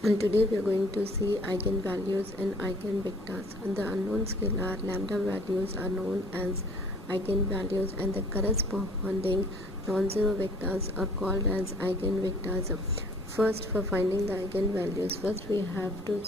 And today we are going to see eigenvalues and eigenvectors. And the unknown scalar lambda values are known as eigenvalues, and the corresponding non-zero vectors are called as eigenvectors. First, for finding the eigenvalues, first we have to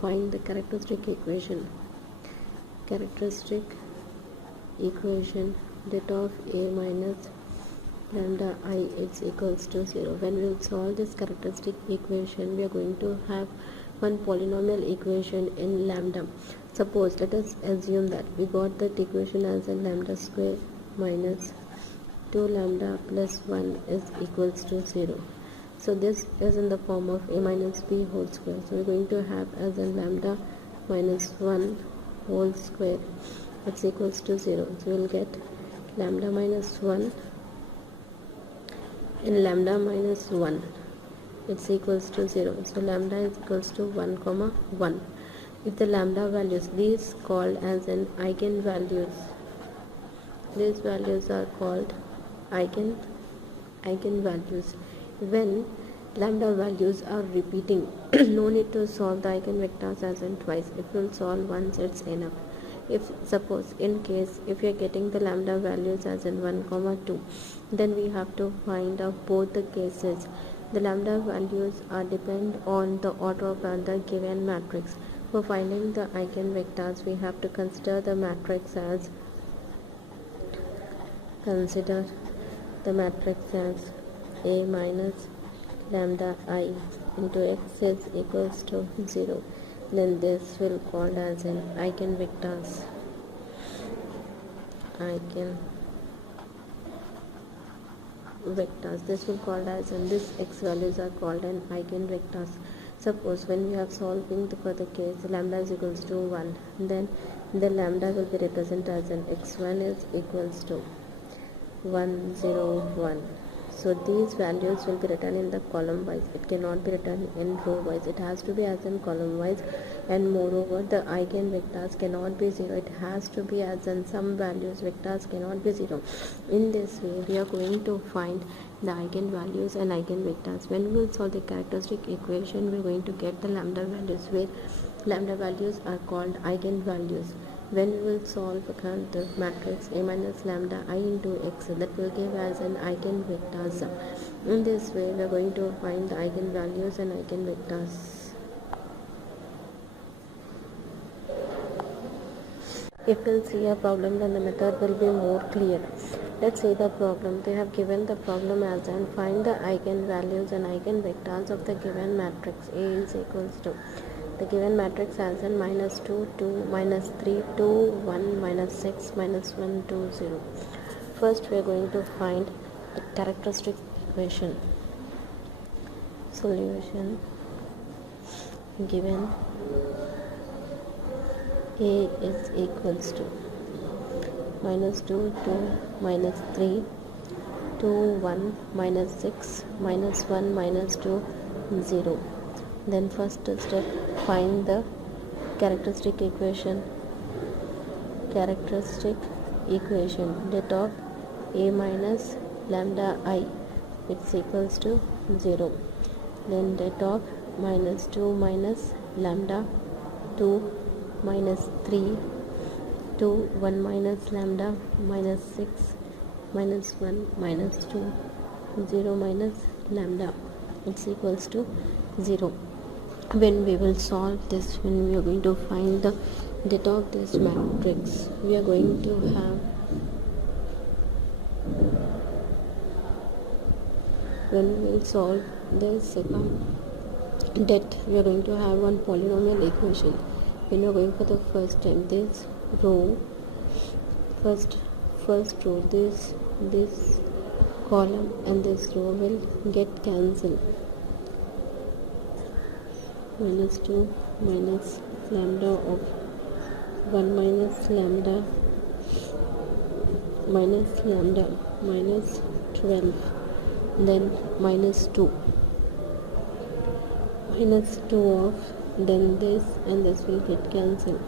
find the characteristic equation. Det of a minus lambda I is equals to 0. When we solve this characteristic equation, we are going to have one polynomial equation in lambda. Suppose, let us assume that we got that equation as a lambda square minus 2 lambda plus 1 is equals to 0. So this is in the form of a minus b whole square. So we are going to have as a lambda minus 1 whole square is equals to 0. So we will get lambda minus 1 in lambda minus 1 it's equals to 0. So lambda is equals to 1 comma 1. If the lambda values, these called as an eigenvalues, these values are called eigenvalues. When lambda values are repeating, no need to solve the eigenvectors as in twice. If you solve once, it's enough. If suppose in case if you are getting the lambda values as in 1 comma 2, then we have to find out both the cases. The lambda values are depend on the order of the given matrix. For finding the eigenvectors, we have to consider the matrix as a minus lambda I into x is equals to 0. Then this will called as an eigenvectors. This will called as, and this x values are called an eigenvectors. Suppose when we are solving for the case lambda is equals to 1, then the lambda will be represented as an x1 is equals to 1 0 1. So these values will be written in the column wise. It cannot be written in row wise. It has to be as in column wise. And moreover, the eigenvectors cannot be 0. It has to be as in some values. Vectors cannot be 0. In this way, we are going to find the eigenvalues and eigenvectors. When we will solve the characteristic equation, we are going to get the lambda values, where lambda values are called eigenvalues. When we will solve the matrix a minus lambda I into x, that will give as an eigenvectors. In this way, we are going to find the eigenvalues and eigenvectors. If we'll see a problem, then the method will be more clear. Let's see the problem. They have given the problem as and find the eigenvalues and eigenvectors of the given matrix. A is equals to the given matrix as in minus 2, 2, minus 3, 2, 1, minus 6, minus 1, 2, 0. First, we are going to find the characteristic equation. Solution given A is equals to minus 2, 2, minus 3, 2, 1, minus 6, minus 1, minus 2, 0. Then first step, find the characteristic equation. Det of a minus lambda I, it's equals to 0. Then det of minus 2 minus lambda 2 minus 3, 2, 1 minus lambda minus 6, minus 1 minus 2, 0 minus lambda, it's equals to 0. When we will solve this, when we are going to find the det of this matrix, we are going to have, when we will solve this det, we are going to have one polynomial equation. When we are going for the first step, this row, first row, this column and this row will get cancelled. Minus 2 minus lambda of 1 minus lambda minus 12, then minus 2 of, then this and this will get cancelled.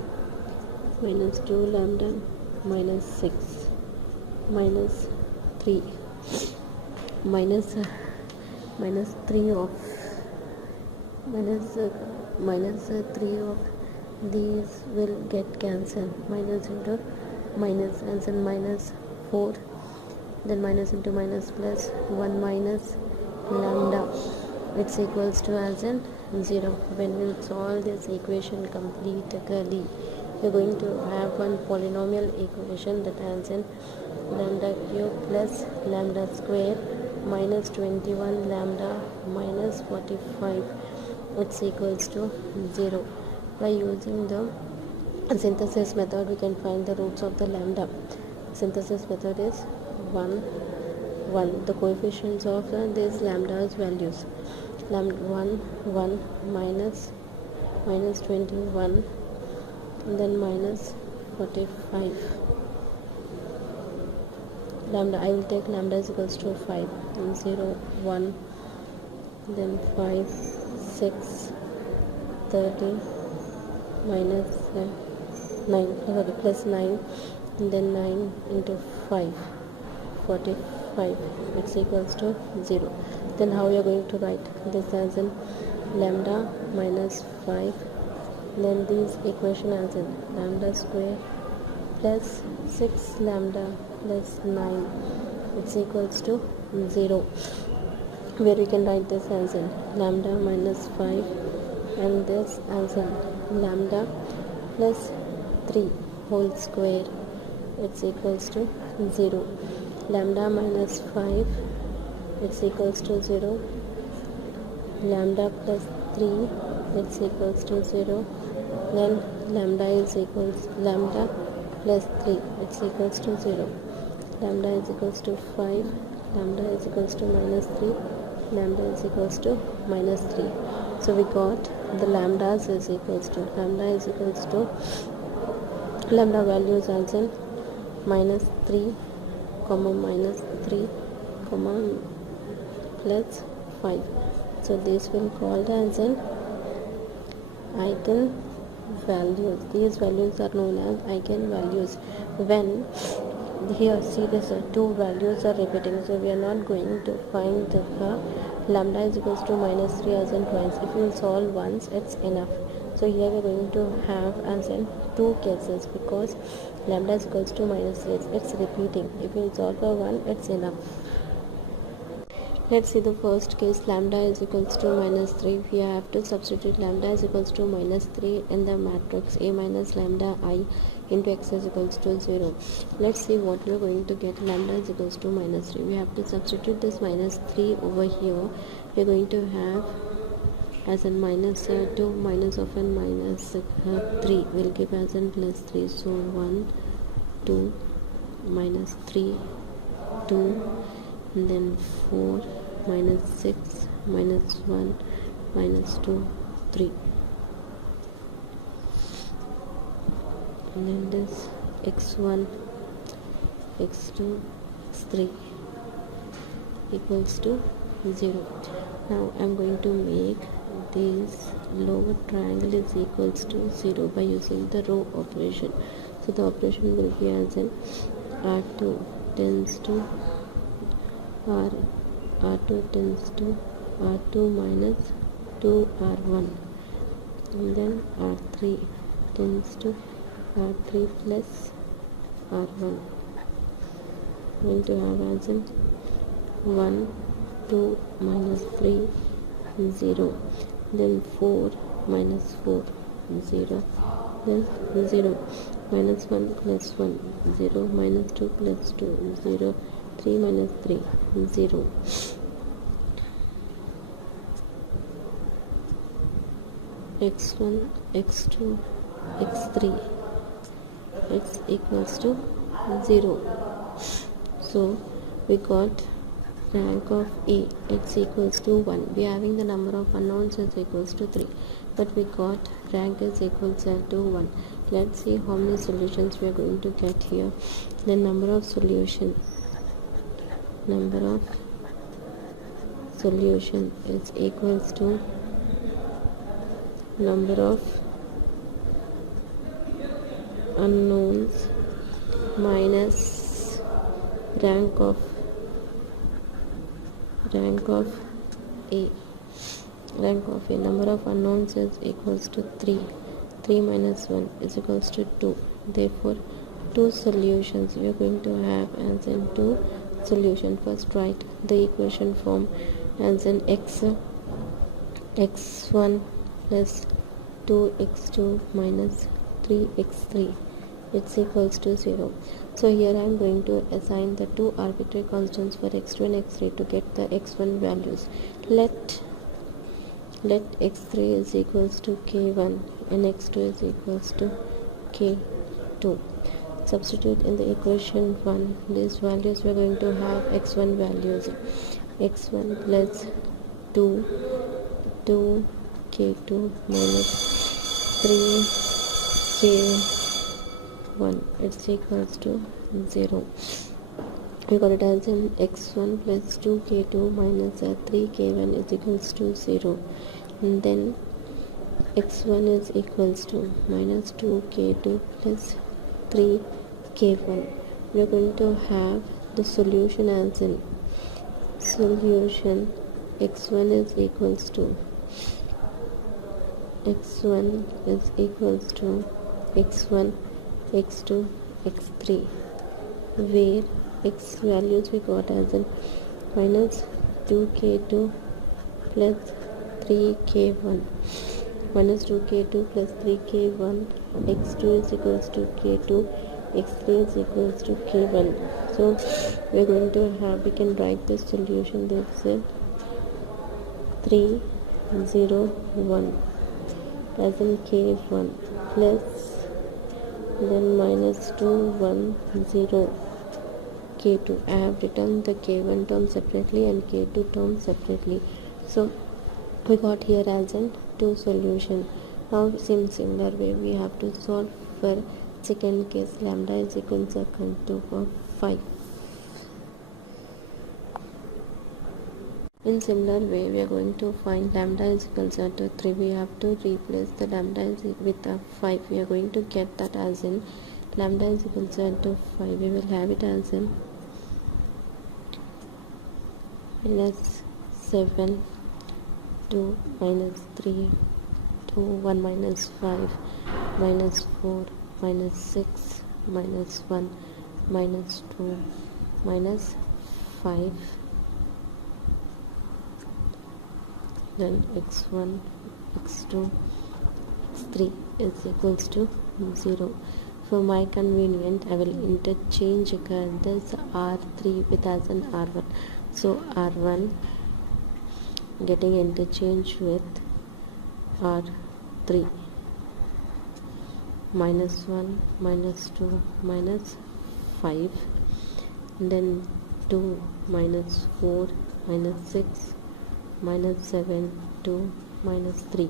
Minus 2 lambda minus 6 minus 3 minus 3 of minus 3 of these will get cancelled. Minus into minus, answer minus 4, then minus into minus plus 1 minus lambda, it's equals to as in 0. When we solve this equation completely, we're going to have one polynomial equation that ends in lambda cube plus lambda square minus 21 lambda minus 45, it's equals to 0. By using the synthesis method, we can find the roots of the lambda. Synthesis method is 1 1. The coefficients of these lambda's values, lambda 1 1 minus 21, and then minus 45. Lambda, I will take lambda is equals to 5, and 0 1, then 5 6 30 minus 9, sorry, plus 9, and then 9 into 5 45, it's equals to 0. Then how we are going to write this as in lambda minus 5, then this equation as in lambda square plus 6 lambda plus 9, it's equals to 0, where we can write this as in lambda minus 5, and this as in lambda plus 3 whole square, it's equals to 0. Lambda minus 5, it's equals to 0. Lambda plus 3, it's equals to 0. Then lambda is equals lambda plus 3, it's equals to 0. Lambda is equals to 5, lambda is equals to minus 3, lambda is equals to minus 3. So we got the lambdas is equals to lambda values as in minus 3 comma minus 3 comma plus 5. So this will called as an eigen values. These values are known as eigen values. When here see this two values are repeating, so we are not going to find the lambda is equals to minus 3 as in twice. If you solve once, it's enough. So here we are going to have as in two cases, because lambda is equals to minus 3, it's repeating. If you solve for one, it's enough. Let's see the first case. Lambda is equals to minus 3. We have to substitute lambda is equals to minus 3 in the matrix A minus lambda I into x is equals to 0. Let's see what we are going to get. Lambda is equals to minus 3. We have to substitute this minus 3 over here. We are going to have as in minus 2 minus of n minus 3 will give as in plus 3. So 1 2 minus 3 2, and then 4 minus 6 minus 1 minus 2 3, and then this x1 x2 x3 equals to 0. Now I am going to make this lower triangle is equals to 0 by using the row operation. So the operation will be as in r2 tends to r2 tends to r2 minus 2r1, and then r3 tends to r3 plus r1. Going to have as in 1 2 minus 3 0, then 4 minus 4 0, then 0 minus 1 plus 1 0 minus 2 plus 2 0, 3 minus 3 0. x1 x2 x3 x equals to 0. So we got rank of A, it's equals to 1. We are having the number of unknowns is equals to 3, but we got rank is equals to 1. Let's see how many solutions we are going to get here. The number of solution is equals to number of unknowns minus rank of A. Rank of A. Number of unknowns is equals to 3. 3 minus 1 is equals to 2. Therefore, two solutions we are going to have as in two solution. First, write the equation form as in x1 plus 2x2 minus 3x3 it's equals to 0. So here I am going to assign the two arbitrary constants for x2 and x3 to get the x1 values. Let x3 is equals to k1 and x2 is equals to k2. Substitute in the equation 1 these values. We are going to have x1 values x1 plus 2k2 minus 3k1 it's equals to 0. We got it as in x1 plus 2k2 minus 3k1 is equals to 0. And then x1 is equals to minus 2k2 plus 3k1. We are going to have the solution as in solution x1 is equals to x1 is equals to x1 x2 x3 where x values we got as in minus 2k2 plus 3k1 minus 2k2 plus 3k1 x2 is equals to k2 x3 is equals to k1. So we are going to have, we can write this solution. This is 3 0 1 as in k1 plus then minus 2 1 0 k2. I have written the k1 term separately and k2 term separately. So we got here as in two solution. Now in similar way we have to solve for second case. Lambda is equal to 5. In similar way we are going to find lambda is equal to 3. We have to replace the lambda with a 5. We are going to get that as in lambda is equal to 5. We will have it as in minus 7 2 minus 3 2 1 minus 5 minus 4 minus 6 minus 1 minus 2 minus 5 then x1 x2 x3 is equals to 0. For my convenient I will interchange this r3 with as an r1. So r1 getting interchanged with r3 minus 1 minus 2 minus 5 then 2 minus 4 minus 6 minus 7 2 minus 3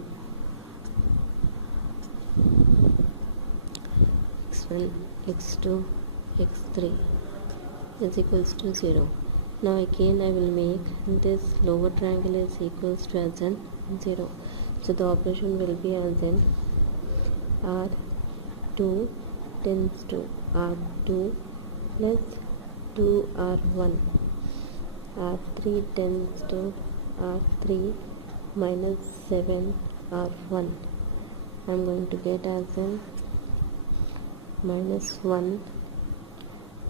x1 x2 x3 is equals to 0. Now again I will make this lower triangle is equals to as in 0. So the operation will be as in r2 tends to r2 plus 2r1 r3 tends to r3 minus 7r1. I am going to get as in minus 1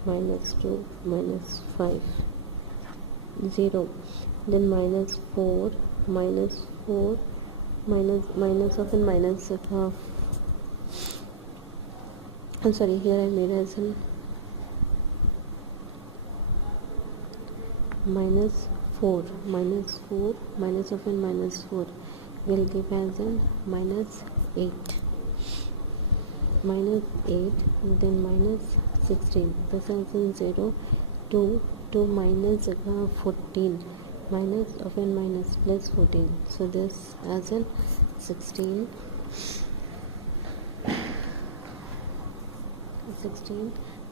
minus 2 minus 5 0 then minus 4 minus 4 minus of and minus half. I'm sorry, here I made as in minus 4 minus of and minus 4 will give as in minus 8 then minus 16 this is in 0 2 minus 14 minus of and minus plus 14. So this as in 16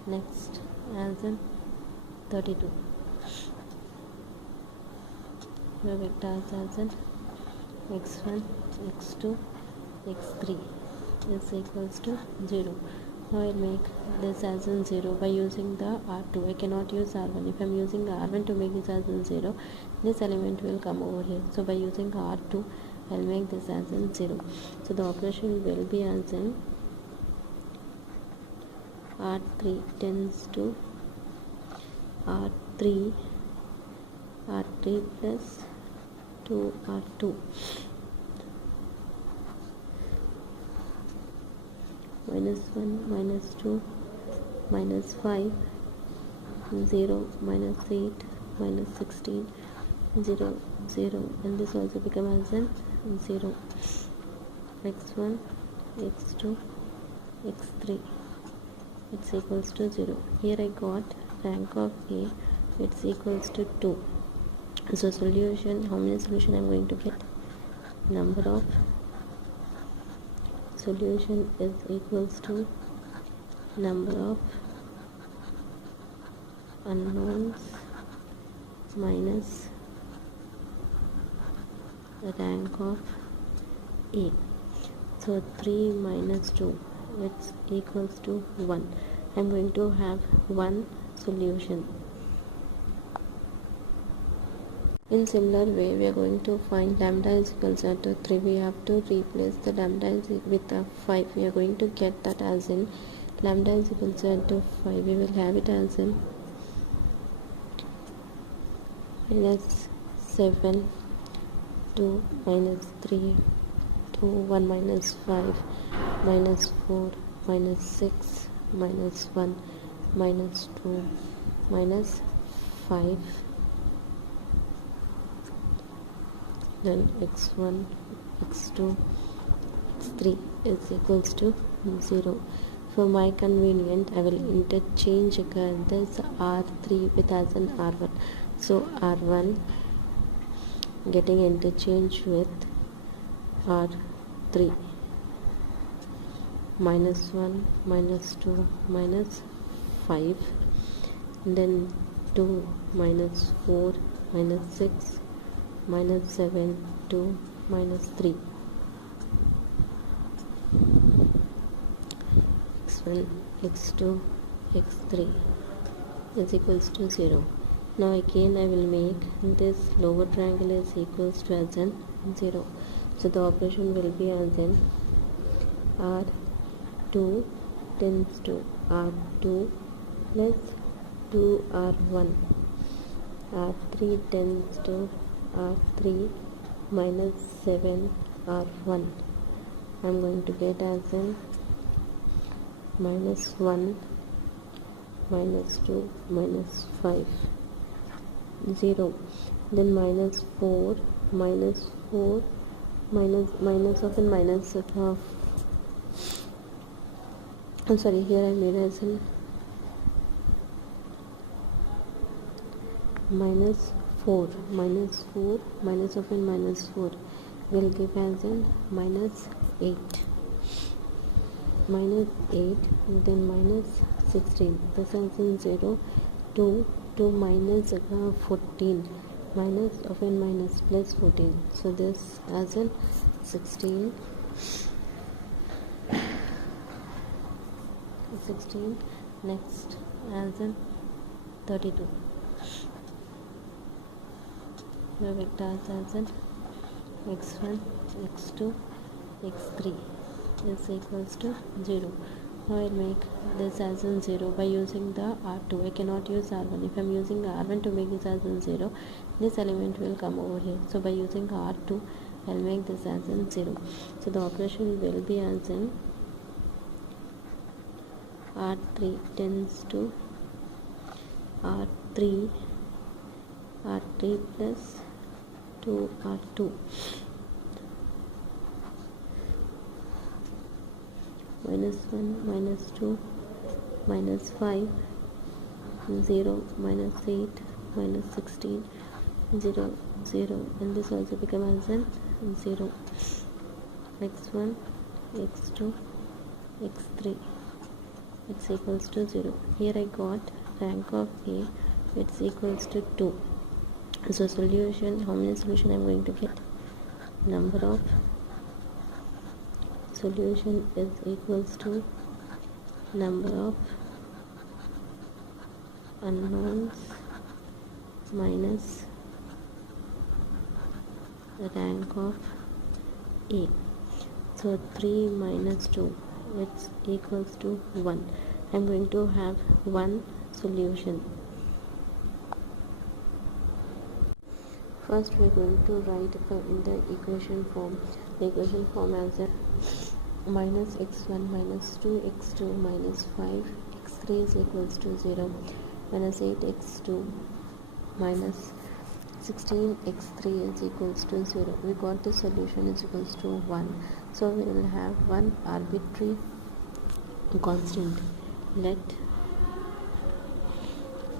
next as in 32. The vectors as in x1 x2 x3 is equals to 0. Now I'll make this as in 0 by using the r2. I cannot use r1. If I'm using the r1 to make this as in 0, this element will come over here. So by using r2 I'll make this as in 0. So the operation will be as in R3 tends to R3 plus 2R2 minus 1 minus 2 minus 5 0 minus 8 minus 16 0 0, and this also become as in 0. x1 x2 x3 it's equals to 0. Here I got rank of A, it's equals to 2. So solution, how many solution I'm going to get? Number of solution is equals to number of unknowns minus rank of A. So 3 minus 2, it's equals to 1. I'm going to have one solution. In similar way, we are going to find lambda is equals to 3. We have to replace the lambda with a 5. We are going to get that as in lambda is equals to 5. We will have it as in minus 7 2 minus 3 2 1 minus 5 minus 4 minus 6 minus 1 minus 2 minus 5, then x1 x2 x3 is equals to 0. For my convenient, I will interchange this R3 with as an R1. So R1 getting interchanged with R3 minus 1 minus 2 minus 5, then 2 minus 4 minus 6 minus 7 2 minus 3 x1 x2 x3 is equals to 0. Now again I will make this lower triangle is equals to as in 0. So the operation will be as in R2 tends to R2 plus 2R1. R3 tends to R3 minus 7R1. I'm going to get as in minus 1 minus 2 minus 5 0, then minus 4 minus 4 minus of and minus of I'm sorry, here I made as in minus 4 minus of and minus 4 will give as in minus 8 then minus 16, this is in 0 2 minus 14 minus of and minus plus 14, so this as in 16 next as in 32. The vectors as in x1 x2 x3 is equals to 0. Now I will make this as in 0 by using the R2. I cannot use R1. If I am using R1 to make this as in 0, this element will come over here. So by using R2, I will make this as in 0. So the operation will be as in R3 tends to R3 plus 2R2 minus 1 minus 2 minus 5 0 minus 8 minus 16 0 0, and this also become as in 0. x1 x2 x3 it's equals to 0. Here I got rank of A, it's equals to 2. So solution, how many solution I'm going to get? Number of solution is equals to number of unknowns minus rank of a. So 3 minus 2, which equals to 1. I'm going to have one solution. First, we're going to write in the equation form. The equation form as a minus x1 minus 2x2 minus 5x3 is equals to 0, minus 8x2 minus 16x3 is equals to 0. We got the solution is equals to 1. So we will have one arbitrary constant. Let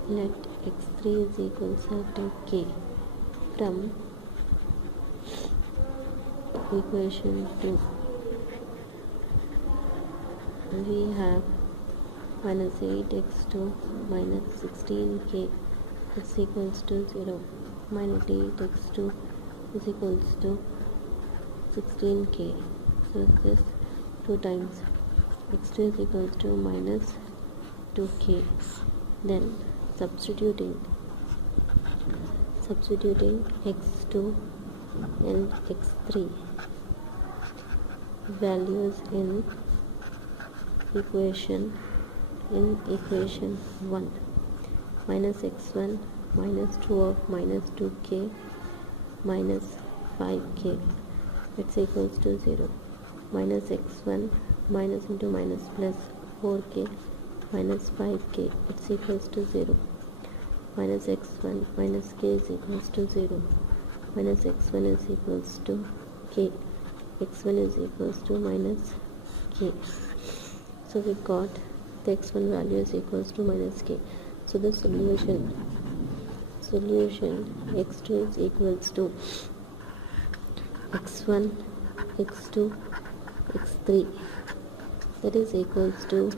x3 is equals to k. From equation 2, we have minus 8x2 minus 16k is equals to 0, minus 8x2 is equals to 16k. So this 2 times x2 is equals to minus 2k. Then substituting x2 and x3 values in equation 1, minus x1 minus 2 of minus 2k minus 5k, it's equals to 0, minus x1 minus into minus plus 4k minus 5k, it's equals to 0, minus x1 minus k is equals to 0, minus x1 is equals to k, x1 is equals to minus k. So we got the x1 value is equals to minus k. So the solution x2 is equals to x1 x2 x3, that is equals to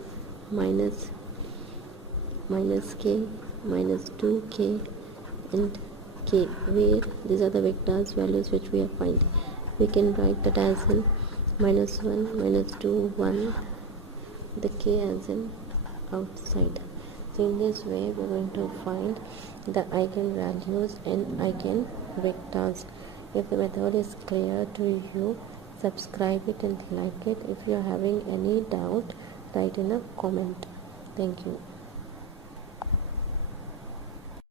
minus k minus 2k and k, where these are the vectors values which we have find. We can write that as in minus 1 minus 2 1, the k as in outside. So in this way we are going to find the eigenvalues and eigenvectors. If the method is clear to you, subscribe it and like it. If you are having any doubt, write in a comment. Thank you.